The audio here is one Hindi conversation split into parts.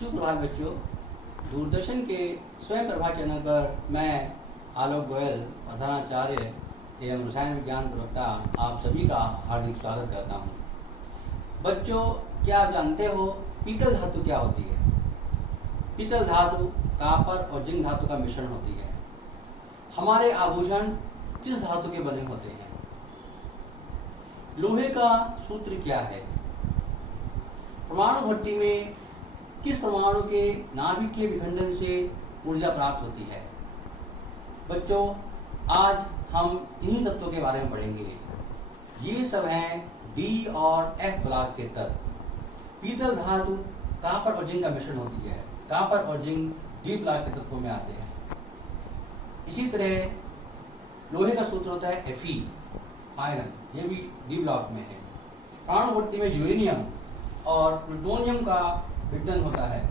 सुप्रभात बच्चों, दूरदर्शन के स्वयं प्रभा चैनल पर मैं आलोक गोयल प्रधानाचार्य एवं रसायन विज्ञान प्रवक्ता आप सभी का हार्दिक स्वागत करता हूँ। बच्चों, क्या आप जानते हो पीतल धातु क्या होती है? पीतल धातु कॉपर और जिंक धातु का मिश्रण होती है। हमारे आभूषण किस धातु के बने होते हैं? लोहे का सूत्र क्या है? परमाणु भट्टी में किस परमाणु के नाभिकीय विखंडन से ऊर्जा प्राप्त होती है? बच्चों, आज हम इन्हीं तत्वों के बारे में पढ़ेंगे। ये सब हैं डी और एफ ब्लॉक के तत्व। पीतल धातु कॉपर और जिंक का मिश्रण होती है। कॉपर और जिंक डी ब्लॉक के तत्वों में आते हैं। इसी तरह लोहे का सूत्र होता है Fe आयरन, ये भी डी ब्लॉक में है। परमाणु भट्टी में यूरेनियम और प्लूटोनियम का विघटन होता है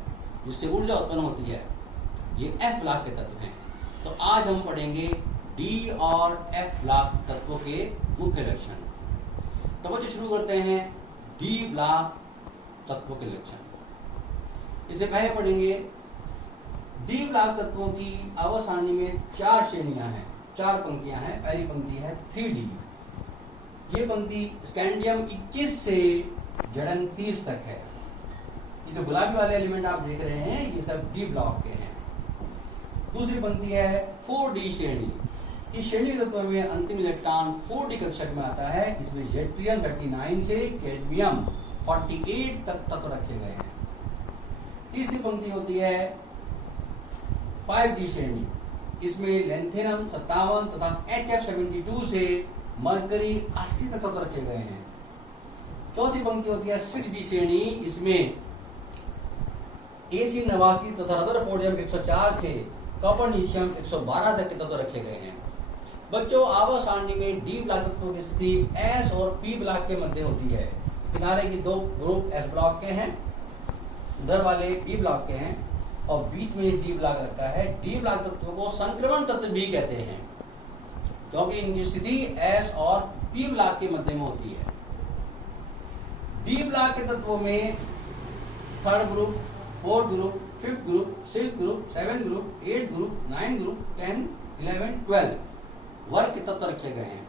जिससे ऊर्जा उत्पन्न होती है। ये एफ ब्लॉक के तत्व हैं। तो आज हम पढ़ेंगे डी और एफ ब्लॉक तत्वों के मुख्य लक्षण। तो बच्चों शुरू करते हैं डी ब्लॉक तत्वों के लक्षण। इससे पहले पढ़ेंगे डी ब्लॉक तत्वों की आवर्त सारणी में 4 श्रेणियां हैं, 4 पंक्तियां हैं। पहली पंक्ति है 3D। ये पंक्ति स्कैंडियम 21 से जड़न 30 तक है। ये जो गुलाबी वाले एलिमेंट आप देख रहे हैं ये सब डी ब्लॉक के हैं। दूसरी पंक्ति है 4D श्रेणी। इस श्रेणी के तत्व में अंतिम इलेक्ट्रॉन 4D कक्षक में आता है। इसमें जेट्रियम 39 से कैडमियम 48 तक तत्व रखे गए हैं। तीसरी पंक्ति होती है 5D श्रेणी। इसमें लेंथेनम 57 तथा HF72 से मरकरी 80 तक तत्व रखे गए हैं। चौथी पंक्ति होती है 6D श्रेणी। इसमें AC 89 तथा रदरफोर्डियम 104 से कॉपर्निशियम 112 तक के तत्व रखे गए हैं। बच्चों, आवर्त सारणी में डी ब्लॉक तत्वों की स्थिति S और P ब्लॉक के मध्य होती है। किनारे की 2 ग्रुप S ब्लॉक के हैं, उधर वाले P ब्लॉक के हैं और बीच में डी ब्लॉक रखा है। डी ब्लॉक तत्वों को संक्रमण तत्व भी कहते हैं क्योंकि इनकी स्थिति S और P ब्लॉक के मध्य में होती है। डी ब्लॉक के तत्वों में 3rd group, 4th group, 5th group, 6th group, 7th group, 8th group, 9th group, 10, 11, 12 वर्ग के तत्व रखे गए हैं।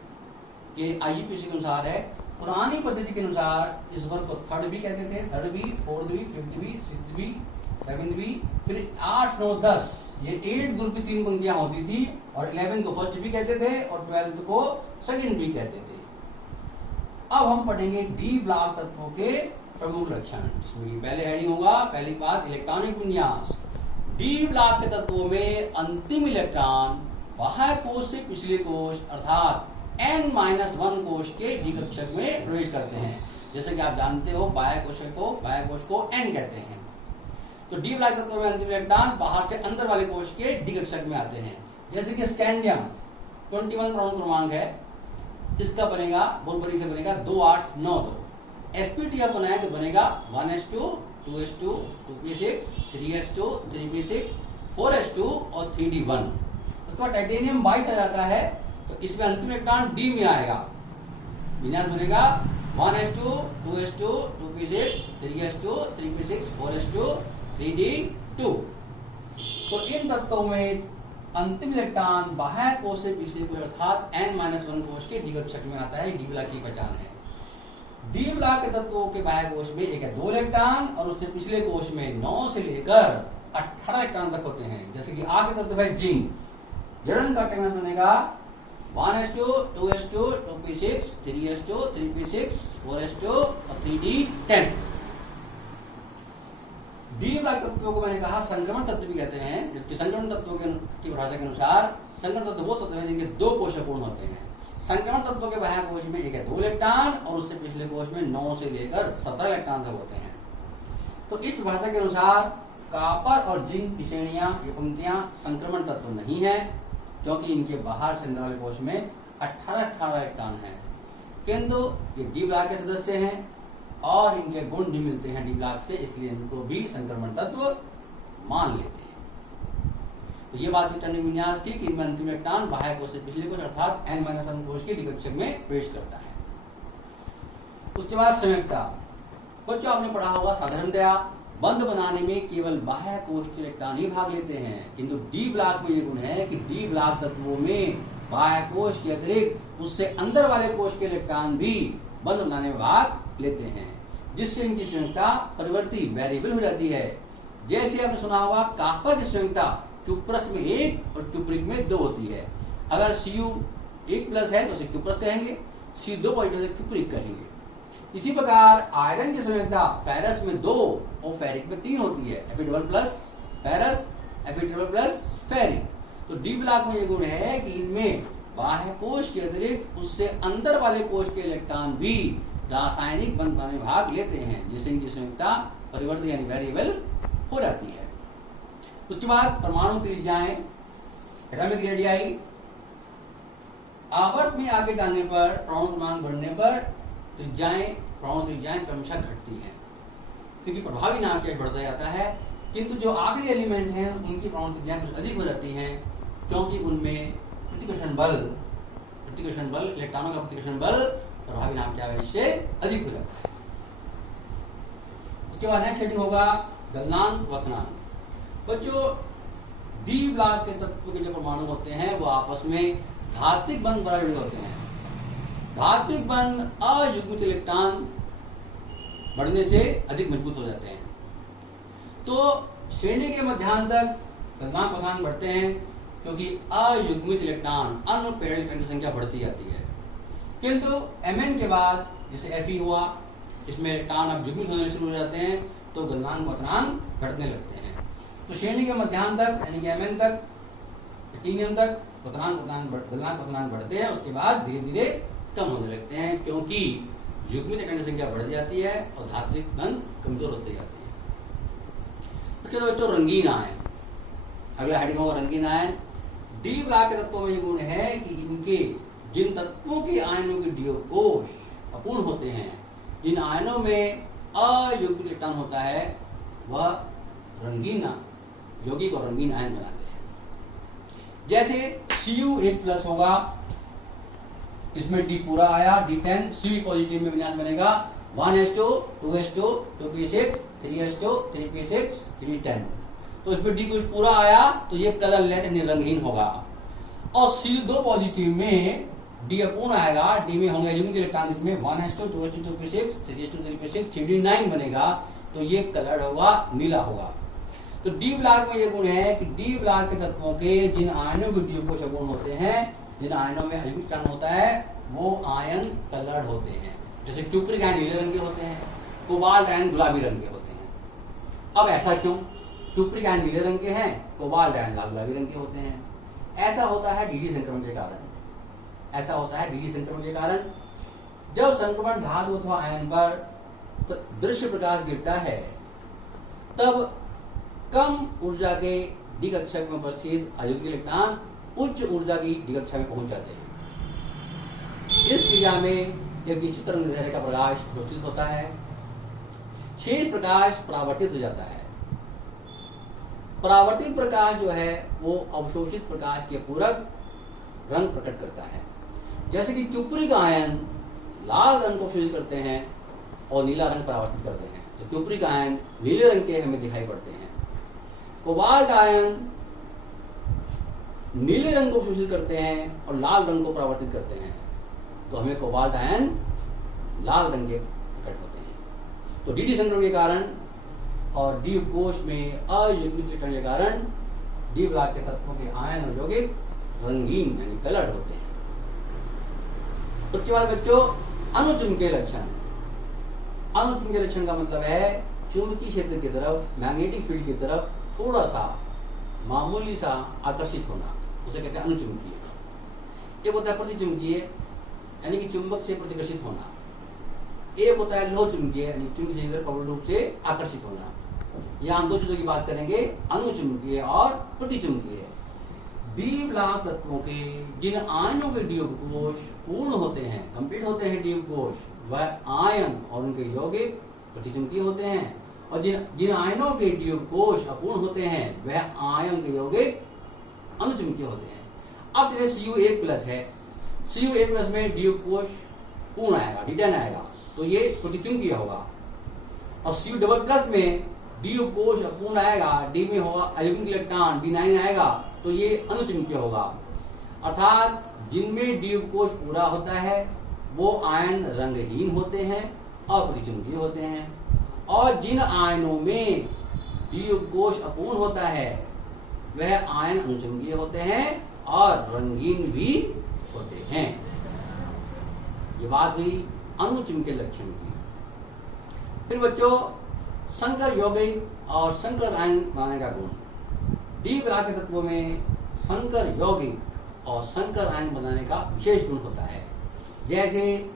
ये IUPAC के अनुसार है। पुरानी पद्धति के अनुसार इस वर्ग को 3rd भी कहते थे, 3rd भी, 4th भी, 5th भी, 6th भी, 7th भी, फिर 8, 9, 10 ये 8th ग्रुप की 3 पंक्तियां होती थी और 11th को फर्स्ट भी कहते थे और 12th को सेकंड भी कहते थे। अब हम पढ़ेंगे डी ब्लॉक तत्वों के प्रमुख लक्षण। इसमें पहले हेडिंग होगा, पहली बात इलेक्ट्रॉनिक विन्यास। डी ब्लॉक के तत्वों में अंतिम इलेक्ट्रॉन बाह्य कोश से पिछले कोश अर्थात N-1 कोश के डी कक्षक में प्रवेश करते हैं। जैसे कि आप जानते हो बाह्य कोश को N कहते हैं। तो डी ब्लॉक तत्वों में अंतिम इलेक्ट्रॉन बाहर से अंदर वाले कोश के डी कक्षक में आते हैं। जैसे कि स्कैंडियम 21 परमाणु क्रमांक है, इसका बनेगा बोलबरी से बनेगा 2892। sp2 आप बनाए तो बनेगा 1s2, 2s2, 2p6, 3s2, 3p6, 4s2 और 3d1। उसके बाद टाइटेनियम 22 आ जाता है तो इसमें अंतिम इलेक्ट्रॉन डी में आएगा। विन्यास बनेगा 1s2, 2s2, 2p6, 3s2, 3p6, 4s2, 3d2। तो इन तत्वों में अंतिम इलेक्ट्रॉन बाह्य कोश से पिछले कोश अर्थात N-1 कोश के डी कक्षक में आता है। डी ब्लॉक की पहचान है। डी ब्लॉक के तत्वों के बाह्य कोश में एक है 2 इलेक्ट्रॉन और उससे पिछले कोश में 9 से लेकर 18 इलेक्ट्रॉन तक होते हैं। जैसे कि आखिरी तत्व है जिंक। जड़न का टेक्नस बनेगा 1s2, 2s2, 2p6, 3s2, 3p6, 4s2 और 3d10। डी ब्लॉक तत्वों को मैंने कहा संक्रमण तत्व भी कहते हैं, जबकि संक्रमण तत्वों की परिभाषा के अनुसार संक्रमण तत्व वो तत्व हैं जिनके 2 कोशपूर्ण होते हैं। संक्रमण तत्वों के बाह्य कोश में एक है 2 इलेक्ट्रॉन और उससे पिछले कोश में 9 से लेकर 17 इलेक्ट्रॉन तक होते हैं। तो इस परिभाषा के अनुसार कॉपर और जिंक की श्रेणियां, ये पंक्तियां संक्रमण तत्व नहीं है क्योंकि इनके बाहर से अंदर वाले कोश में 18 इलेक्ट्रॉन है, किंतु ये डी ब्लॉक के सदस्य हैं और इनके गुण भी मिलते हैं डी ब्लॉक से, इसलिए इनको भी संक्रमण तत्व मान लेते हैं। तो ये बात इलेक्ट्रॉनिक विन्यास की कि इनमें अंतिम इलेक्ट्रॉन बाह्य कोश से पिछले कोश अर्थात N-1 कोश के डी कक्षक में प्रवेश करता है। उसके बाद संयुक्ता। बच्चों आपने पढ़ा होगा साधारणतया बंध बनाने में केवल बाह्य कोश के इलेक्ट्रॉन ही भाग लेते हैं, किंतु डी ब्लॉक में ये गुण है कि डी ब्लॉक तत्वों में बाह्य कोश के अतिरिक्त उससे अंदर वाले कोश के इलेक्ट्रॉन भी बंध बनाने में भाग लेते हैं, जिससे इनकी संयोजकता परिवर्ती वेरिएबल हो जाती है। जैसे आपने सुना होगा कापर की संयोजकता चुप्रस में 1 और चुप्रिक में 2 होती है। अगर Cu 1+ है तो उसे चुप्रस कहेंगे, Cu2 पॉजिटिव है तो चुप्रिक कहेंगे। इसी प्रकार आयरन की संयोजकता फेरस में 2 और फेरिक में 3 होती है, Fe+ फेरस, Fe+ फेरिक। तो डी ब्लॉक में ये गुण है कि इनमें बाह्य कोश के अतिरिक्त उससे अंदर वाले कोश के इलेक्ट्रॉन भी रासायनिक बंध बनाने में भाग लेते हैं, जिससे इनकी संयोजकता परिवर्तित यानी वेरिएबल हो जाती है। उसके बाद परमाणु त्रिज्याएं, एटॉमिक रेडियाई, आवर्त में आगे जाने पर परमाणु क्रमांक बढ़ने पर परमाणु त्रिज्याएं क्रमशः घटती हैं, क्योंकि प्रभावी नाभिक के बढ़ता जाता है, किंतु जो आखिरी एलिमेंट हैं उनकी परमाणु त्रिज्याएं कुछ अधिक हो जाती हैं, क्योंकि उनमें प्रतिकर्षण बल इलेक्ट्रॉनों का प्रतिकर्षण बल प्रभावी नाभिक के आवेश से अधिक हो जाता है। उसके बाद नेक्स्ट हेडिंग होगा गलनांक क्वथनांक। बच्चों, डी ब्लॉक के तत्व के जो परमाणु होते हैं वो आपस में धात्विक बंध द्वारा जुड़े होते हैं। धात्विक बंध अयुग्मित इलेक्ट्रॉन बढ़ने से अधिक मजबूत हो जाते हैं। तो श्रेणी के मध्यांतर गलनांक क्वथनांक बढ़ते हैं, क्योंकि अयुग्मित इलेक्ट्रॉन अनुप्रेरित इलेक्ट्रॉन की संख्या बढ़ती जाती है। किंतु Mn के बाद जैसे Fe हुआ, इसमें इलेक्ट्रॉन अब युग्मित होने शुरू हो जाते हैं, तो गलनांक क्वथनांक घटने लगते हैं। तो श्रेणी के मध्यांतर यानी कि Mn तक, प्लैटिनम तक गलनांक क्वथनांक बढ़ते हैं, उसके बाद धीरे धीरे कम होने लगते हैं, क्योंकि युग्मित इलेक्ट्रॉन की संख्या बढ़ जाती है और धात्विक बंध कमजोर होते जाते हैं। उसके बाद बच्चों रंगीन आयन, अगला हेडिंग होगा रंगीन आयन। डी ब्लॉक के तत्वों में ये गुण है कि इनके जिन तत्वों के आयनों के डी कोश अपूर्ण होते हैं, जिन आयनों में अयुग्मित इलेक्ट्रॉन होता है, वह रंगीन यौगिक और रंगीन आयन बनाते हैं। जैसे Cu1+ होगा, इसमें D पूरा आया, D10, Cu पॉजिटिव में विन्यास बनेगा 1s2 2s2 2p6 3s2 3p6 310। तो इसमें D कुछ पूरा आया तो ये कलरलेस यानी रंगहीन होगा। और Cu2 पॉजिटिव में D अपूर्ण आएगा, D में होंगे युग्मित इलेक्ट्रॉन, इसमें 1s2 2s2 2p6 3s2 3p6 3d9 बनेगा, तो ये कलर्ड होगा, नीला होगा। तो डी ब्लॉक में ये गुण है कि डी ब्लॉक के तत्वों के जिन आयनों के डी कोश अपूर्ण होते हैं, जिन आयनों में अयुग्मित इलेक्ट्रॉन होता है, वो आयन कलर्ड होते हैं। जैसे क्यूप्रिक आयन नीले रंग के होते हैं, कोबाल्ट आयन गुलाबी रंग के होते हैं। अब ऐसा क्यों? क्यूप्रिक आयन नीले रंग के हैं, कोबाल्ट आयन लाल गुलाबी रंग के होते हैं। ऐसा होता है डीडी संक्रमण के कारण। ऐसा होता है डीडी संक्रमण के कारण। जब संक्रमण धातु अथवा आयन पर दृश्य प्रकाश गिरता है, तब कम ऊर्जा के डी कक्षक में उपस्थित अयुग्मित इलेक्ट्रॉन उच्च ऊर्जा की डी कक्षा में पहुंच जाते हैं। इस क्रिया में एक निश्चित तरंगदैर्घ्य का प्रकाश अवशोषित होता है, शेष प्रकाश परावर्तित हो जाता है। परावर्तित प्रकाश जो है वो अवशोषित प्रकाश के पूरक रंग प्रकट करता है। जैसे कि क्यूप्रिक आयन लाल रंग को अवशोषित करते हैं और नीला रंग परावर्तित करते हैं, तो क्यूप्रिक आयन नीले रंग के हमें दिखाई पड़ते हैं। कोबाल्ट आयन नीले रंग को अवशोषित करते हैं और लाल रंग को परावर्तित करते हैं, तो हमें कोबाल्ट आयन लाल रंग के प्रकट होते हैं। तो डीडी संक्रमण के कारण और डी कोश में अयुग्मित इलेक्ट्रॉन के कारण डी ब्लॉक के तत्वों के आयन और यौगिक रंगीन यानी कलर्ड होते हैं। उसके बाद बच्चों अनुचुंबकीय लक्षण। अनुचुंबकीय लक्षण का मतलब है चुंबकीय क्षेत्र की तरफ, मैग्नेटिक फील्ड की तरफ थोड़ा सा मामूली सा आकर्षित होना, उसे कहते हैं अनुचुंबकीय। एक होता है प्रतिचुंबकीय यानी कि चुंबक से प्रतिकर्षित होना। एक होता है लोह चुंबकीय यानी चुंबकीय क्षेत्र प्रबल रूप से आकर्षित होना। यहाँ हम दो चीजों की बात करेंगे, अनुचुंबकीय और प्रतिचुंबकीय। डी ब्लॉक तत्वों के जिन आयनों के डी कोश पूर्ण होते हैं, कंप्लीट होते हैं डी कोश, वह आयन और उनके यौगिक प्रतिचुंबकीय होते हैं, और जिन आयनों के डी कोश अपूर्ण होते हैं, वह आयन के यौगिक अनुचुंबकीय होते हैं। अब जैसे Cu1+ है, Cu1+ में डी कोश पूर्ण आएगा, D10 आएगा, तो ये प्रतिचुंबकीय होगा। और Cu++ में डी उपकोष अपूर्ण आएगा, डी में होगा एल्यूमिनियम इलेक्ट्रॉन, D9 आएगा, तो ये अनुचुंबकीय होगा। अर्थात जिनमें डी उपकोष पूरा होता है वो आयन रंगहीन होते हैं और प्रतिचुंबकीय होते हैं, और जिन आयनों में डी उपकोष अपूर्ण होता है वह आयन अनुचुंबकीय होते हैं और रंगीन भी होते हैं। ये बात हुई अनुचुंबकीय लक्षण की। फिर बच्चों संकर यौगिक और संकर आयन बनाने का गुण। डी ब्लॉक के तत्वों में संकर यौगिक और संकर आयन बनाने का विशेष गुण होता है। जैसे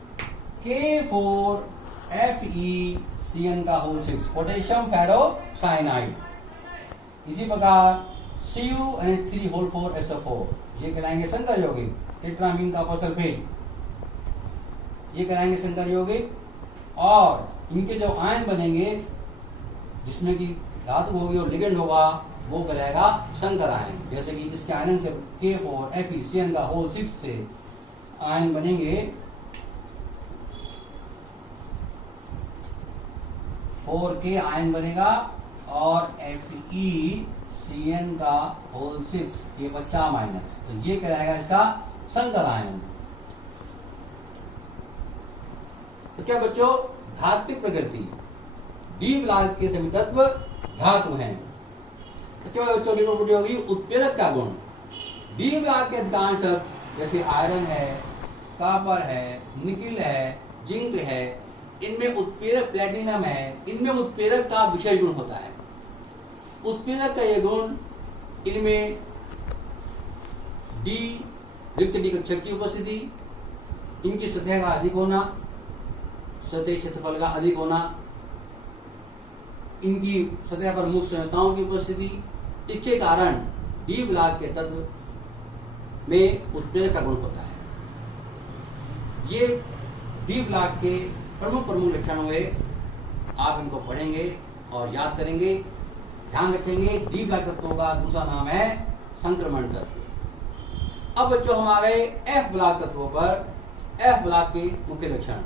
K4FeCN का होल 6 पोटेशियम फेरोसाइनाइड, इसी प्रकार CuNH3 होल 4 SO4, ये कहलाएंगे संकर यौगिक। टेट्रामीन कॉपर सल्फेट, ये कहलाएंगे संकर यौगिक, और इनके जो आयन बनेंगे जिसमें कि धातु होगी और लिगेंड होगा वो कहलाएगा संकर आयन। जैसे कि इसके आयन से K4FeCN का होल 6 से आयन बनेंगे 4K आयन बनेगा, और FeCN का होल 6 ये 50 माइनस, तो ये कहलाएगा इसका संकर आयन। इसके बाद बच्चों धात्विक प्रकृति। डी ब्लॉक के सभी तत्व धातु हैं। इसके बाद बच्चों की प्रॉपर्टी होगी उत्प्रेरक का गुण। डी ब्लॉक के अधिकांश तत्व जैसे आयरन है, कॉपर है, निकिल है, जिंक है, इनमें उत्प्रेरक प्लेटिनम है, इनमें उत्प्रेरक का विशेष गुण होता है। उत्प्रेरक का यह गुण इनमें डी रिक्त डी कक्षक की उपस्थिति, इनकी सतह का अधिक होना, सतह क्षेत्रफल का अधिक होना, इनकी सतह पर मुक्त संरचनाओं की उपस्थिति, इसके कारण डी ब्लॉक के तत्व में उत्प्रेरक का गुण होता है। ये डी ब्लॉक के प्रमुख लक्षण हुए। आप इनको पढ़ेंगे और याद करेंगे, ध्यान रखेंगे। डी ब्लॉक तत्वों का दूसरा नाम है संक्रमण तत्व। अब बच्चों हम आ गए एफ ब्लॉक तत्वों पर। एफ ब्लॉक के मुख्य लक्षण।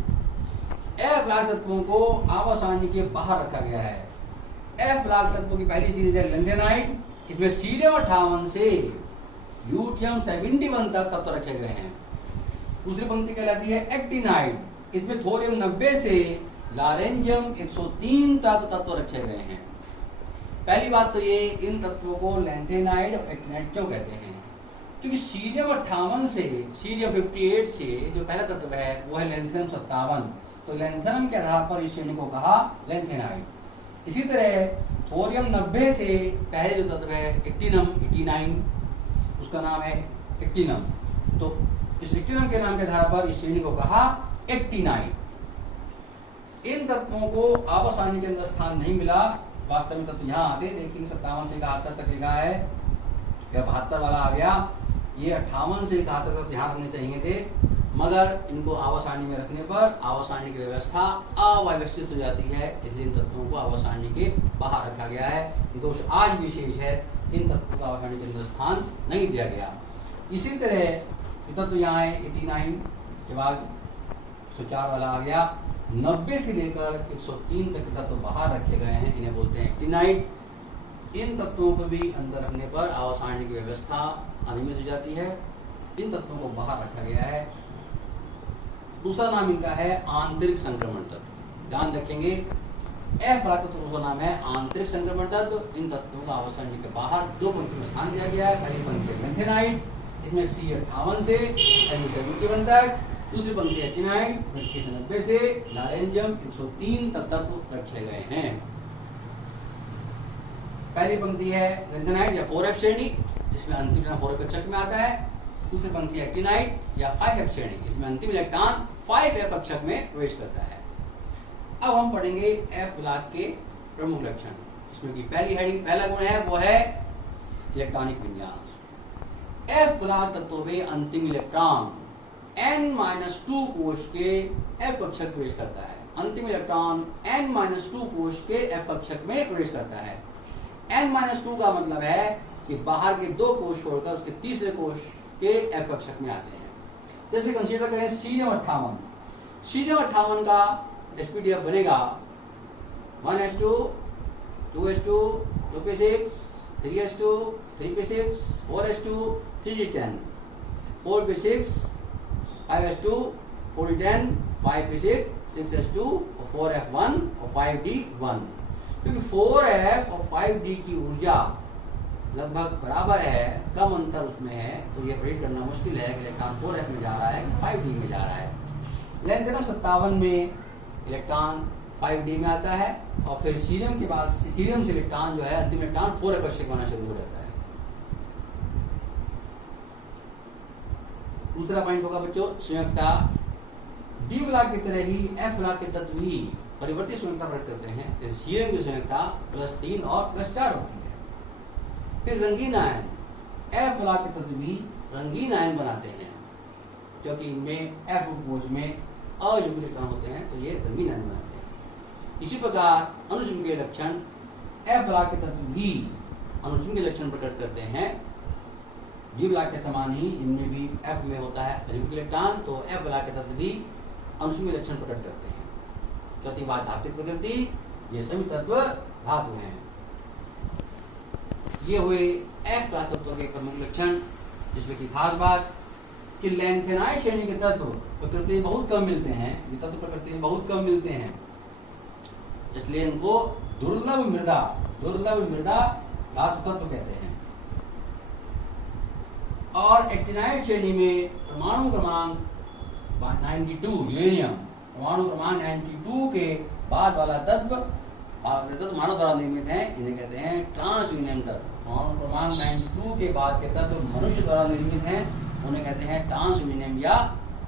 एफ ब्लॉक तत्वों को आवास सारणी के बाहर रखा गया है। एफ ब्लॉक तत्वों की पहली सीरीज है लेंथेनाइड, इसमें सीरियम 58 से ल्यूटियम 71 तक तत्व रखे गए हैं। दूसरी पंक्ति कहलाती है एक्टिनाइड, इसमें थोरियम 90 से लारेंजियम 103 तक तत्व रखे गए हैं। पहली बात तो ये, इन तत्वों को लेंथेनाइड और एक्टिनाइड क्यों कहते हैं? क्योंकि सीरियम 58 से सीरियम 58 से जो पहला तत्व है वो है लेंथेनम 57, तो लेंथेनम के आधार पर इस श्रेणी को कहा लेंथेनाइड। इसी तरह थोरियम 90 से पहले जो तत्व है एक्टिनम 89, उसका नाम है एक्टिनम, तो इस एक्टिनम के नाम के आधार पर इस श्रेणी को कहा एक्टिनाइड। इन तत्वों को आवास सारणी के अंदर स्थान नहीं मिला, वास्तव में तत्व यहाँ आते, लेकिन 57 से 71 तक लिखा है, या 72 वाला आ गया। ये 58 से 71 तक ध्यान रखने चाहिए थे, मगर इनको आवास सारणी में रखने पर आवास सारणी की व्यवस्था अव्यवस्थित हो जाती है, इसलिए इन तत्वों को आवास सारणी के बाहर रखा गया है। ये दोष आज भी शेष है, इन तत्वों को आवास सारणी के अंदर स्थान नहीं दिया गया। इसी तरह तत्व यहाँ है 89 के बाद 104 वाला आ गया। 90 से लेकर 103 तक तत्व बाहर रखे गए हैं, इन्हें बोलते हैं एक्टिनाइड। इन तत्वों को भी अंदर रखने पर आवास सारणी की व्यवस्था अनियमित हो जाती है, इन तत्वों को बाहर रखा गया है। दूसरा नाम इनका है आंतरिक संक्रमण तत्व। ध्यान रखेंगे, एफ वाला तत्व का नाम है आंतरिक संक्रमण तत्व। इन तत्वों को आवास सारणी के बाहर दो पंक्ति में स्थान दिया गया है। पहली पंक्ति लेंथेनाइड, इसमें C58 से Fe71 तक, दूसरी पंक्ति एक्टिनाइड, 90 से लारेंजियम 103 तक तत्व रखे गए हैं। पहली पंक्ति है लेंथेनाइड या 4F श्रेणी, जिसमें अंतिम इलेक्ट्रॉन 4F कक्षक में आता है। दूसरी पंक्ति एक्टिनाइड या 5F श्रेणी, जिसमें अंतिम इलेक्ट्रॉन 5F कक्षक में प्रवेश करता है। अब हम पढ़ेंगे एफ ब्लॉक के प्रमुख लक्षण, इसमें की पहली हेडिंग, पहला गुण है वो है इलेक्ट्रॉनिक विन्यास। एफ ब्लॉक तत्वों में अंतिम इलेक्ट्रॉन n-2 कोश के F कक्षक प्रवेश करता है। अंतिम इलेक्ट्रॉन n-2 कोश के F कक्षक में प्रवेश करता है। n-2 का मतलब है कि बाहर के दो कोश छोड़कर उसके तीसरे कोश के F कक्षक में आते हैं। जैसे कंसीडर करें सीरियम 58, सीरियम 58 का sp_df बनेगा 1s2 2s2, 2p6, 3s2, 3p6, 4s2, 3d10, 4p6, 5s2, 4d10, 5p6, 6s2 और 4f1 और 5d1। क्योंकि 4f और 5d की ऊर्जा लगभग बराबर है, कम अंतर उसमें है, तो ये प्रेडिक्ट करना मुश्किल है कि इलेक्ट्रॉन 4f में जा रहा है कि 5d में जा रहा है। लेंथेनम 57 में इलेक्ट्रॉन 5d में आता है और फिर सीरियम के बाद सीरियम से इलेक्ट्रॉन जो है अंतिम इलेक्ट्रॉन 4f कक्षक में आना शुरू हो जाता है। दूसरा पॉइंट होगा बच्चों संयोजकता। डी ब्लॉक की तरह ही एफ ब्लॉक के तत्व भी परिवर्तित संयोजकता प्रकट करते हैं। जैसे सीरियम की संयोजकता +3 और +4 होती है। फिर रंगीन आयन, एफ ब्लॉक के तत्व भी रंगीन आयन बनाते हैं, क्योंकि इनमें एफ उपकोष में अयुग्मित इलेक्ट्रॉन होते हैं, तो ये रंगीन आयन बनाते हैं। इसी प्रकार अनुचुंबकीय लक्षण, एफ ब्लॉक के तत्व भी अनुचुंबकीय लक्षण प्रकट करते हैं। डी ब्लॉक के समान ही इनमें भी एफ में होता है अयुग्मित इलेक्ट्रॉन, तो एफ ब्लॉक के तत्व भी अनुचुंबकीय लक्षण प्रकट करते हैं। चौथी बात धात्विक प्रकृति, ये सभी तत्व धातु हैं। ये हुए एफ ब्लॉक तत्वों के प्रमुख लक्षण। जिसमें की खास बात कि लैंथेनाइड श्रेणी के तत्व प्रकृति में बहुत कम मिलते हैं, ये तत्व प्रकृति में बहुत कम मिलते हैं, इसलिए इनको दुर्लभ मृदा धातु तत्व कहते हैं। और एक्टिनाइड श्रेणी में परमाणु क्रमांक 92 यूरेनियम, परमाणु क्रमांक 92 के बाद वाला तत्व मानव द्वारा निर्मित है, इन्हें कहते हैं ट्रांस यूरेनियम तत्व। परमाणु क्रमांक 92 के बाद के तत्व मनुष्य द्वारा निर्मित हैं, उन्हें कहते हैं ट्रांस यूरेनियम या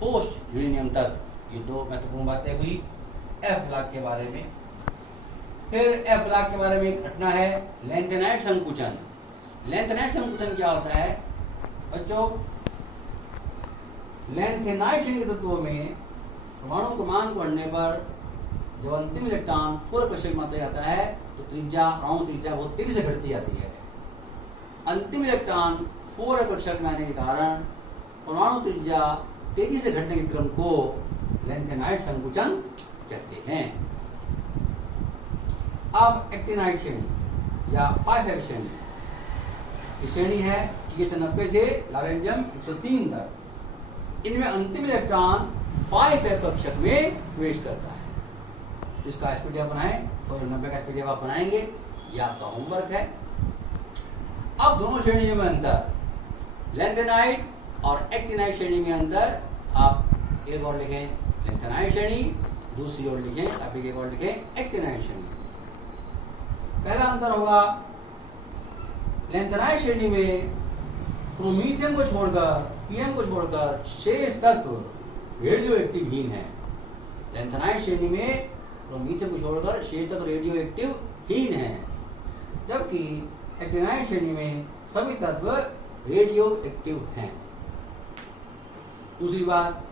पोस्ट यूरेनियम तत्व। ये दो महत्वपूर्ण बातें हुई एफ ब्लॉक के बारे में। फिर एफ ब्लॉक के बारे में एक घटना है लैंथेनाइड संकुचन। लैंथेनाइड संकुचन क्या होता है बच्चों? लैंथेनाइड श्रेणी के तत्वों में परमाणु क्रमांक बढ़ने पर जब अंतिम इलेक्ट्रॉन 4 कक्षक में जाता है तो परमाणु त्रिज्या बहुत तेजी से घटती जाती है। अंतिम इलेक्ट्रॉन 4 कक्षक में आने के कारण परमाणु त्रिज्या तेजी से घटने के क्रम को लैंथेनाइड संकुचन कहते हैं। अब एक्टिनाइड श्रेणी या 5f श्रेणी, ये श्रेणी है 90 से लॉरेंजियम 103 तक। इनमें अंतिम इलेक्ट्रॉन 5f कक्षक में प्रवेश करता है। इसका एसपीडीएफ बनाएं, तो 90 का एसपीडीएफ आप बनाएंगे, ये आपका होमवर्क है। अब दोनों श्रेणियों में अंतर, लैंथेनाइड और एक्टिनाइड श्रेणी में अंतर, आप एक और लिखें लैंथेनाइड श्रेणी, दूसरी ओर लिखें आप एक और लिखें एक्टिनाइड श्रेणी। पहला अंतर होगा लैंथेनाइड श्रेणी में प्रोमीथियम को छोड़कर, पीएम को छोड़कर शेष तत्व रेडियो एक्टिवहीन है। लैंथेनाइड श्रेणी में प्रोमीथियम को छोड़कर शेष तत्व रेडियो एक्टिव हीन है, जबकि एक्टिनाइड श्रेणी में सभी तत्व रेडियो एक्टिव हैं। दूसरी बात,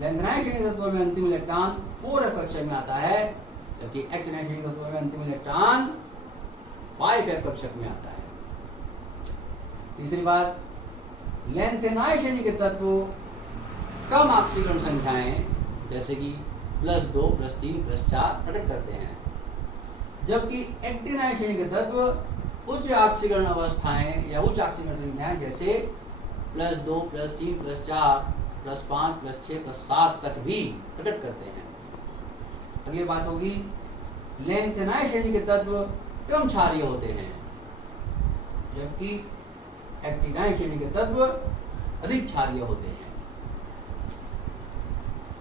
लैंथेनाइड श्रेणी तत्व में अंतिम इलेक्ट्रॉन 4f कक्षक में आता है, जबकि एक्टिनाइड श्रेणी तत्व में अंतिम इलेक्ट्रॉन 5f कक्षक में आता है। तीसरी बात, लैंथेनाइड श्रेणी के तत्व कम ऑक्सीकरण संख्याएं जैसे कि +2, +3, +4 प्रकट करते हैं, जबकि एक्टिनाइड श्रेणी के तत्व उच्च ऑक्सीकरण अवस्थाएं या उच्च ऑक्सीकरण संख्याएं जैसे +2, +3, +4, +5, +6, +7 तक भी प्रकट करते हैं। अगली बात होगी लैंथेनाइड श्रेणी के तत्व कम क्षारीय होते हैं, जबकि एक्टिनाइड श्रेणी के तत्व अधिक क्षारीय होते हैं।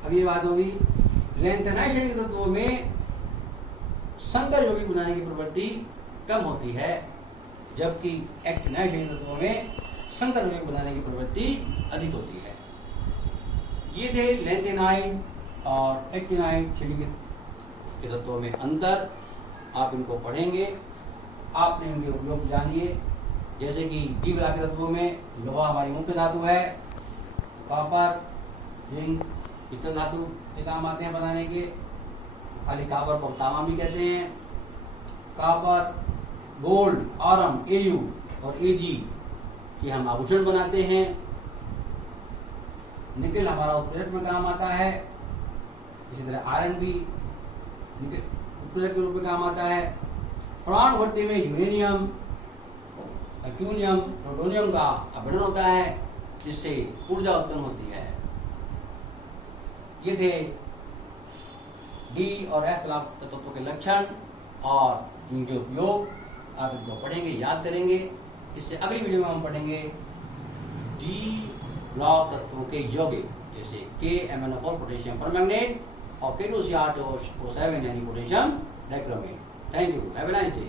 अगली बात होगी लैंथेनाइड श्रेणी के तत्वों में संकर यौगिक बनाने की प्रवृत्ति कम होती है, जबकि एक्टिनाइड श्रेणी तत्वों में संकर यौगिक बनाने की प्रवृत्ति अधिक होती है। ये थे लैंथेनाइड और एक्टिनाइड श्रेणी के तत्वों में अंतर। आप इनको पढ़ेंगे, आपने इनके उपयोग जानिए। जैसे कि डी ब्लॉक के तत्वों में लोहा हमारी मुख्य धातु है, कॉपर, जिंक पित्तल धातु के काम आते हैं बनाने के। खाली कॉपर को तांबा भी कहते हैं। कॉपर, गोल्ड, ऑरम, एयू और एजी की हम आभूषण बनाते हैं। निकल हमारा उत्प्रेरक में काम आता है। इसी तरह आयरन भी उत्प्रेरक के रूप में काम आता है। परमाणु भट्टी में यूरेनियम, एक्यूनियम, प्लूटोनियम का अपघटन होता है, जिससे ऊर्जा उत्पन्न होती है। ये थे डी और एफ तत्वों के लक्षण और इनके उपयोग। आप इनको पढ़ेंगे, याद करेंगे। इससे अगली वीडियो में हम पढ़ेंगे डी ब्लॉक तत्वों के यौगिक, जैसे KMnO4 पोटेशियम परमैंगनेट और K2Cr2O7 यानी potassium dichromate. Thank you, have a nice day.